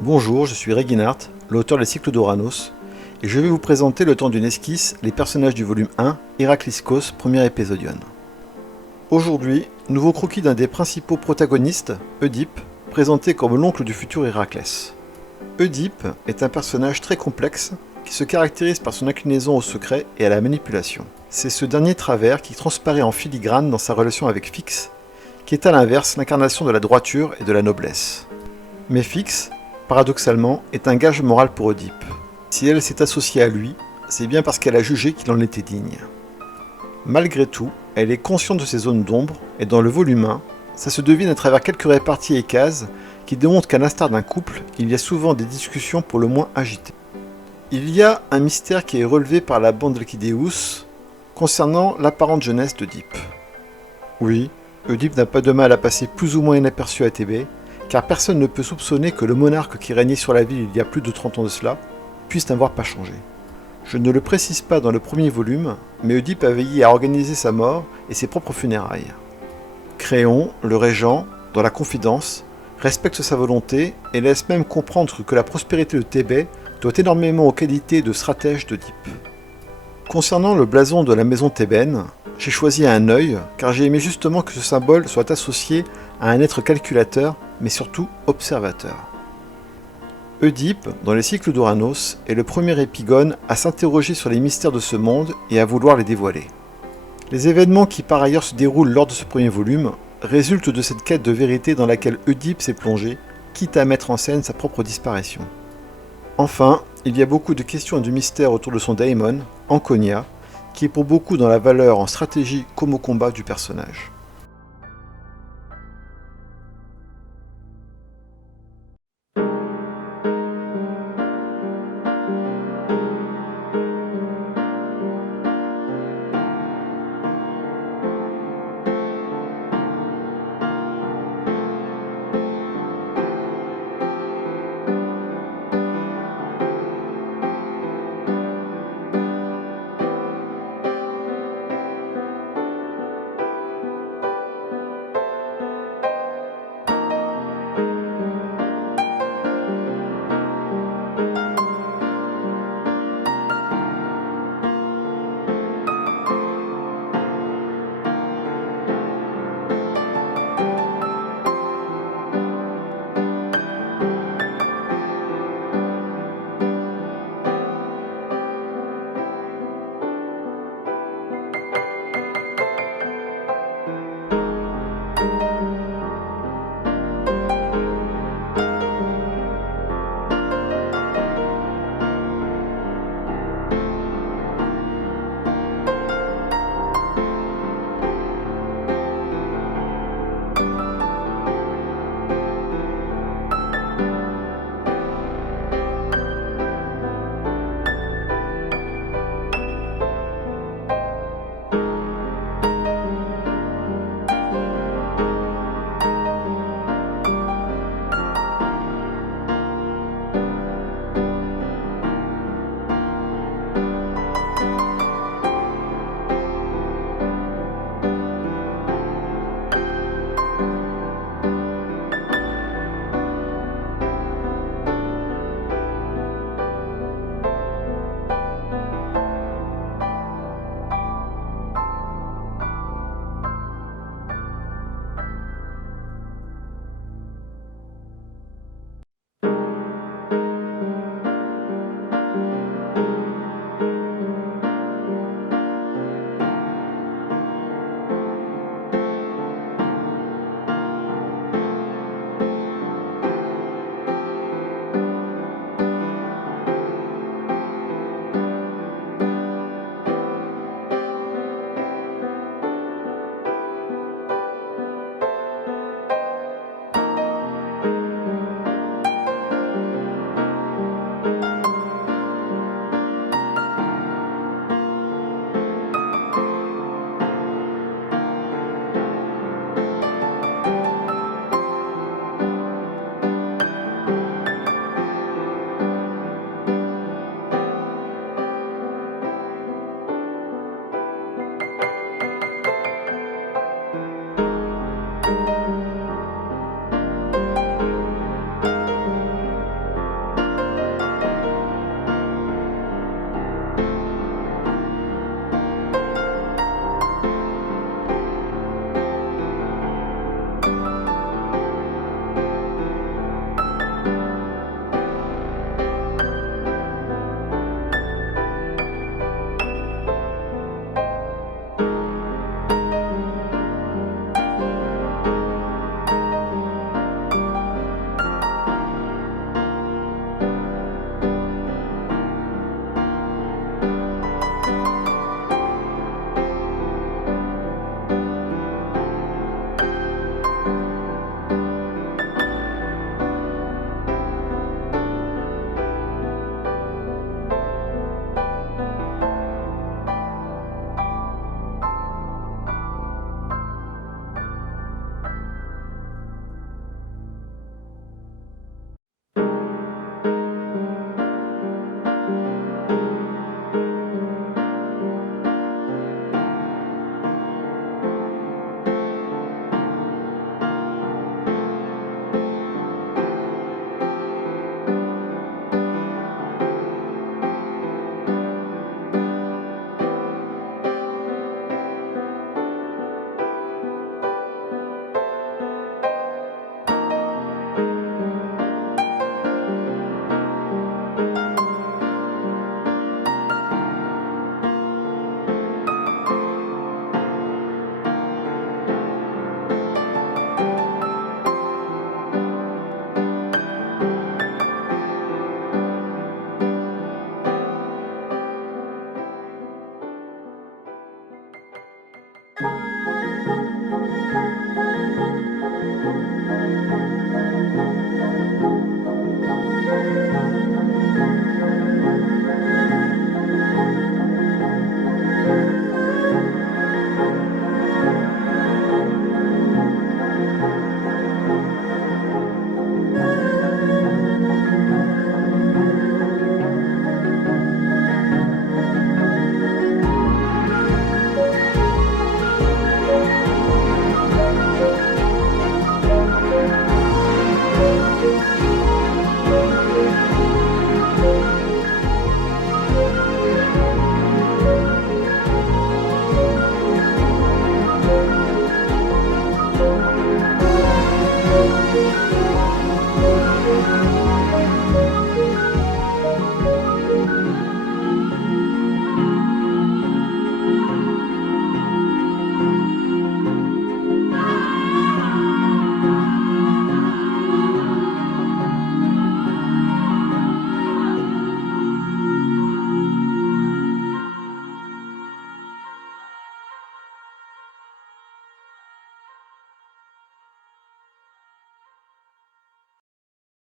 Bonjour, je suis Reginart, l'auteur des cycles d'Oranos, et je vais vous présenter le temps d'une esquisse les personnages du volume 1, Héracliskos, premier épisodion. Aujourd'hui, nouveau croquis d'un des principaux protagonistes, Oedipe, présenté comme l'oncle du futur Héraclès. Oedipe est un personnage très complexe qui se caractérise par son inclinaison au secret et à la manipulation. C'est ce dernier travers qui transparaît en filigrane dans sa relation avec Phix, qui est à l'inverse l'incarnation de la droiture et de la noblesse. Mais Phix, paradoxalement, est un gage moral pour Oedipe. Si elle s'est associée à lui, c'est bien parce qu'elle a jugé qu'il en était digne. Malgré tout, elle est consciente de ses zones d'ombre, et dans le volume 1, ça se devine à travers quelques réparties et cases qui démontrent qu'à l'instar d'un couple, il y a souvent des discussions pour le moins agitées. Il y a un mystère qui est relevé par la bande Alcideus concernant l'apparente jeunesse d'Oedipe. Oui, Oedipe n'a pas de mal à passer plus ou moins inaperçu à Thébé, car personne ne peut soupçonner que le monarque qui régnait sur la ville il y a plus de 30 ans de cela puisse n'avoir pas changé. Je ne le précise pas dans le premier volume, mais Oedipe a veillé à organiser sa mort et ses propres funérailles. Créon, le régent, dans la confidence, respecte sa volonté et laisse même comprendre que la prospérité de Thébé doit énormément aux qualités de stratège d'Oedipe. Concernant le blason de la maison thébaine, j'ai choisi un œil car j'ai aimé justement que ce symbole soit associé à un être calculateur mais surtout observateur. Oedipe, dans les cycles d'Oranos, est le premier épigone à s'interroger sur les mystères de ce monde et à vouloir les dévoiler. Les événements qui par ailleurs se déroulent lors de ce premier volume résultent de cette quête de vérité dans laquelle Oedipe s'est plongé, quitte à mettre en scène sa propre disparition. Enfin, il y a beaucoup de questions et de mystères autour de son daemon, Anconia, qui est pour beaucoup dans la valeur en stratégie comme au combat du personnage.